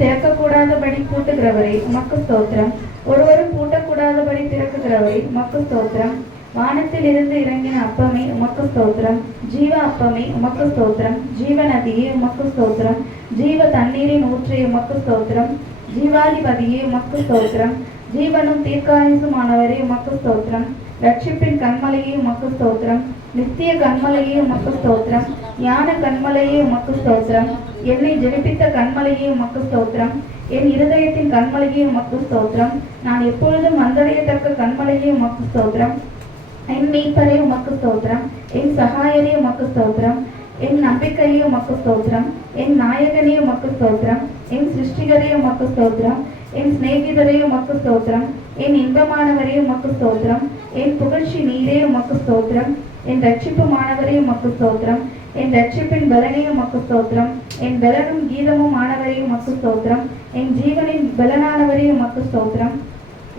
திறக்கக்கூடாதபடி பூட்டுகிறவரே உமக்கு ஸ்தோத்திரம். ஒருவரும் பூட்டக்கூடாதபடி திறக்குகிறவரே உமக்கு ஸ்தோத்திரம். வானத்தில் இருந்து இறங்கின அப்பமே உமக்கு ஸ்தோத்திரம். ஜீவ அப்பமே உமக்கு ஸ்தோத்திரம். ஜீவ நதியே உமக்கு ஸ்தோத்திரம். ஜீவ தண்ணீரின் ஊற்றே உமக்கு ஸ்தோத்திரம். ஜீவாதிபதியே உமக்கு ஸ்தோத்திரம். ஜீவனும் தீர்க்காயுசுமானவரே உமக்கு ஸ்தோத்திரம். ரட்சிப்பின் கண்மலையே உமக்கு ஸ்தோத்திரம். நித்திய கண்மலையே உமக்கு ஸ்தோத்திரம். ஞான கண்மலையே உமக்கு ஸ்தோத்திரம். என்னை ஜெனிப்பித்த கண்மலையே உமக்கு ஸ்தோத்திரம். என் இருதயத்தின் கண்மலையே உமக்கு ஸ்தோத்திரம். நான் எப்பொழுதும் வந்தடையத்தக்க கண்மலையே உமக்கு ஸ்தோத்திரம். என் மீட்பரே உமக்கு ஸ்தோத்திரம். என் சகாயரே உமக்கு ஸ்தோத்திரம். என் நம்பிக்கையே உமக்கு ஸ்தோத்திரம். என் நாயகனே உமக்கு ஸ்தோத்திரம். என் சிருஷ்டிகரே உமக்கு ஸ்தோத்திரம். என் சிநேகிதரே உமக்கு ஸ்தோத்திரம். என் இன்பமானவரே உமக்கு ஸ்தோத்திரம். என் புகழ்ச்சி நீரே உமக்கு ஸ்தோத்திரம். என் ரட்சிப்புமானவரே உமக்கு ஸ்தோத்திரம். என் ரட்சிப்பின் பலனே உமக்கு ஸ்தோத்திரம். என் பலனும் கீதமும் ஆனவரே உமக்கு ஸ்தோத்திரம். என் ஜீவனின் பலனானவரே உமக்கு ஸ்தோத்திரம்.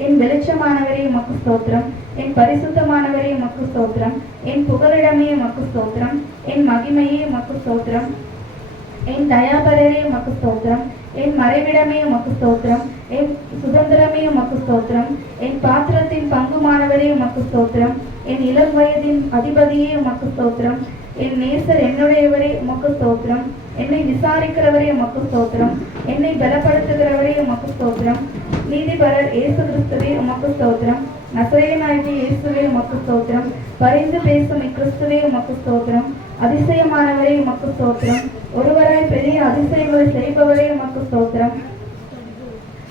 என் வெளிச்சமானவரே உமக்கு ஸ்தோத்திரம். என் பரிசுத்தமானவரே உமக்கு ஸ்தோத்திரம். என் புகலிடமே உமக்கு ஸ்தோத்திரம். என் மகிமையே உமக்கு ஸ்தோத்திரம். என் தயாபரரே உமக்கு ஸ்தோத்திரம். என் மறைவிடமே உமக்கு ஸ்தோத்திரம். என் சுதந்திரமே உமக்கு ஸ்தோத்திரம். என் பாத்திரத்தின் பங்குமானவரே உமக்கு ஸ்தோத்திரம். என் இளம் வயதின் அதிபதியே உமக்கு ஸ்தோத்திரம். என் நேசர் என்னுடையவரே உமக்கு ஸ்தோத்திரம். என்னை விசாரிக்கிறவரே உமக்கு ஸ்தோத்திரம். என்னை பலப்படுத்துகிறவரே உமக்கு ஸ்தோத்திரம். நீதிபரர் இயேசு கிறிஸ்துவே உமக்கு ஸ்தோத்திரம். நசரேயனாகிய இயேசுவே உமக்கு ஸ்தோத்திரம். பரிந்து பேசும் இக்கிறிஸ்துவே உமக்கு ஸ்தோத்திரம். அதிசயமானவரே உமக்கு ஸ்தோத்திரம். ஒருவராய் பெரிய அதிசயங்களை செய்பவரே உமக்கு ஸ்தோத்திரம்.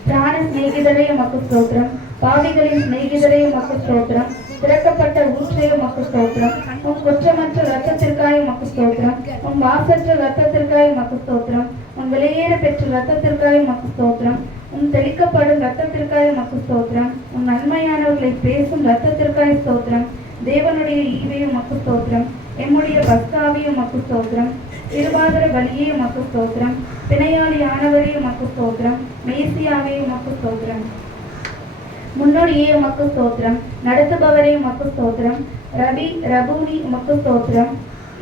பிராண சிநேகிதரே உமக்கு ஸ்தோத்திரம். பாவிகளின் சிநேகிதரே உமக்கு ஸ்தோத்திரம். திறக்கப்பட்ட ஊற்றே உமக்கு ஸ்தோத்திரம். உன் குற்றமற்ற இரத்தத்திற்காய் உமக்கு ஸ்தோத்திரம். உன் வாசற்ற இரத்தத்திற்காய் உமக்கு ஸ்தோத்திரம். உன் வெளியேற பெற்ற இரத்தத்திற்காய் உமக்கு ஸ்தோத்திரம். உன் தெளிக்கப்படும் இரத்தத்திற்காய் உமக்கு ஸ்தோத்திரம். உன் நன்மையானவர்களை பேசும் இரத்தத்திற்காய் ஸ்தோத்திரம். தேவனுடைய ஈவே உமக்கு ஸ்தோத்திரம். எம்முடைய பஸ்காவே உமக்கு ஸ்தோத்திரம். திருபாதர பலியே உமக்கு ஸ்தோத்திரம். பிணையாளியானவரே உமக்கு ஸ்தோத்திரம். மேசியாவே உமக்கு ஸ்தோத்திரம். முன்னோடியே உமக்கு ஸ்தோத்திரம். நடத்துபவரே உமக்கு ஸ்தோத்திரம். ரபூனி உமக்கு ஸ்தோத்திரம்.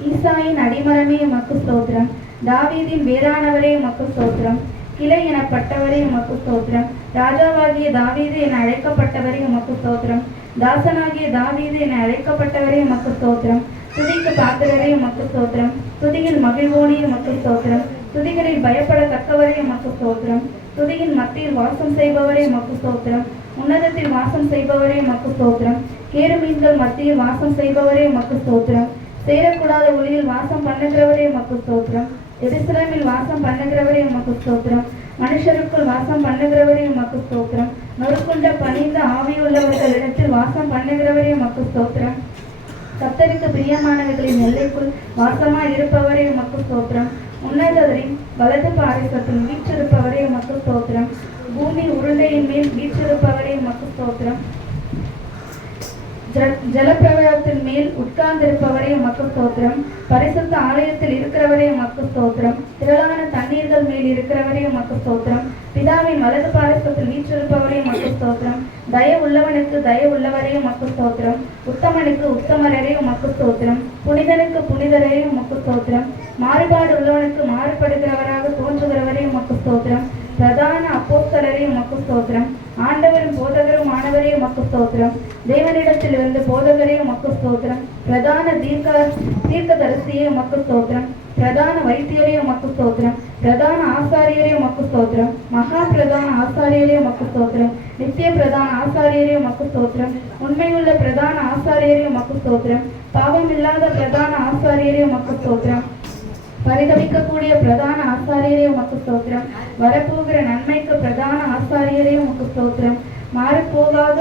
ஈசாயின் அடிமரமே உமக்கு ஸ்தோத்திரம். தாவீதின் வேறானவரே உமக்கு ஸ்தோத்திரம். கிளை எனப்பட்டவரே உமக்கு ஸ்தோத்திரம். ராஜாவாகிய தாவீது என அழைக்கப்பட்டவரே உமக்கு ஸ்தோத்திரம். தாசனாகிய தாவீது என அழைக்கப்பட்டவரே உமக்கு ஸ்தோத்திரம். துதிக்கு பாத்திரரே உமக்கு ஸ்தோத்திரம். துதியில் மகிழ்வோனே உமக்கு ஸ்தோத்திரம். துதிகளில் பயப்படத்தக்கவரே உமக்கு ஸ்தோத்திரம். துதியின் மத்தியில் வாசம் செய்பவரே உமக்கு ஸ்தோத்திரம். உன்னதத்தில் வாசம் செய்பவரே உமக்கு ஸ்தோத்திரம். கேருமீன்கள் மத்தியில் வாசம் செய்பவரே உமக்கு ஸ்தோத்திரம். சேரக்கூடாத ஒளியில் வாசம் பண்ணுகிறவரே உமக்கு ஸ்தோத்திரம். எருசலேமில் வாசம் பண்ணுகிறவரே உமக்கு ஸ்தோத்திரம். மனுஷருக்குள் வாசம் பண்ணுகிறவரே உமக்கு ஸ்தோத்திரம். நொறுக்குண்ட பணிந்த ஆவியுள்ளவர்களிடத்தில் வாசம் பண்ணுகிறவரே உமக்கு ஸ்தோத்திரம். கர்த்தருக்கு பிரியமானவர்களின் எல்லைக்குள் வாசமாய் இருப்பவரே உமக்கு ஸ்தோத்திரம். உன்னதரின் வலது பாரிசத்தில் வீற்றிருப்பவரே உமக்கு ஸ்தோத்திரம். பூமி உருண்டையின் மேல் வீற்றிருப்பவரே உமக்கு ஸ்தோத்திரம். ஜலப்பிரவாகத்தின் மேல் உட்கார்ந்திருப்பவரே உமக்கு ஸ்தோத்திரம். பரிசுத்த ஆலயத்தில் இருக்கிறவரே உமக்கு ஸ்தோத்திரம். திரளான தண்ணீர்கள் மேல் இருக்கிறவரே உமக்கு ஸ்தோத்திரம். பிதாவின் வலது பாரிசத்தில் வீற்றிருப்பவரே உமக்கு ஸ்தோத்திரம். தய உள்ளவனுக்கு தய உள்ளவரே உமக்கு ஸ்தோத்திரம். உத்தமனுக்கு உத்தமரரே உமக்கு ஸ்தோத்திரம். புனிதனுக்கு புனிதரே உமக்கு ஸ்தோத்திரம். மாறுபாடு உள்ளவனுக்கு மாறுபடுகிறவராக தோன்றுகிறவரே உமக்கு ஸ்தோத்திரம். பிரதான அப்போஸ்தலரே உமக்கு ஸ்தோத்திரம். ஆண்டவரும் போதகரும் ஆனவரே உமக்கு ஸ்தோத்திரம். தேவனிடத்திலிருந்து போதகரே உமக்கு ஸ்தோத்திரம். பிரதான தீர்க்கதரிசியே உமக்கு ஸ்தோத்திரம். பிரதான வைத்தியரே உமக்கு ஸ்தோத்திரம். பிரதான ஆசாரியரே உமக்கு ஸ்தோத்திரம். மகா பிரதான ஆசாரியரே உமக்கு ஸ்தோத்திரம். நித்திய பிரதான ஆசாரியரே உமக்கு ஸ்தோத்திரம். உண்மையுள்ள பிரதான ஆசாரியரே உமக்கு ஸ்தோத்திரம். பாவம் இல்லாத பிரதான ஆசாரியரே உமக்கு ஸ்தோத்திரம். பரிதவிக்கக்கூடிய பிரதான ஆசாரியரே உமக்கு ஸ்தோத்திரம். வரப்போகிற நன்மைக்கு பிரதான ஆசாரியரே உமக்கு ஸ்தோத்திரம். மாறப்போகாத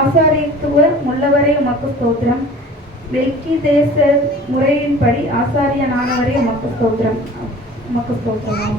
ஆசாரியத்துவ உள்ளவரே உமக்கு ஸ்தோத்திரம். மெல்கிதேச முறையின்படி ஆசாரியனானவரே உமக்கு ஸ்தோத்திரம். உமக்கு ஸ்தோத்திரம்.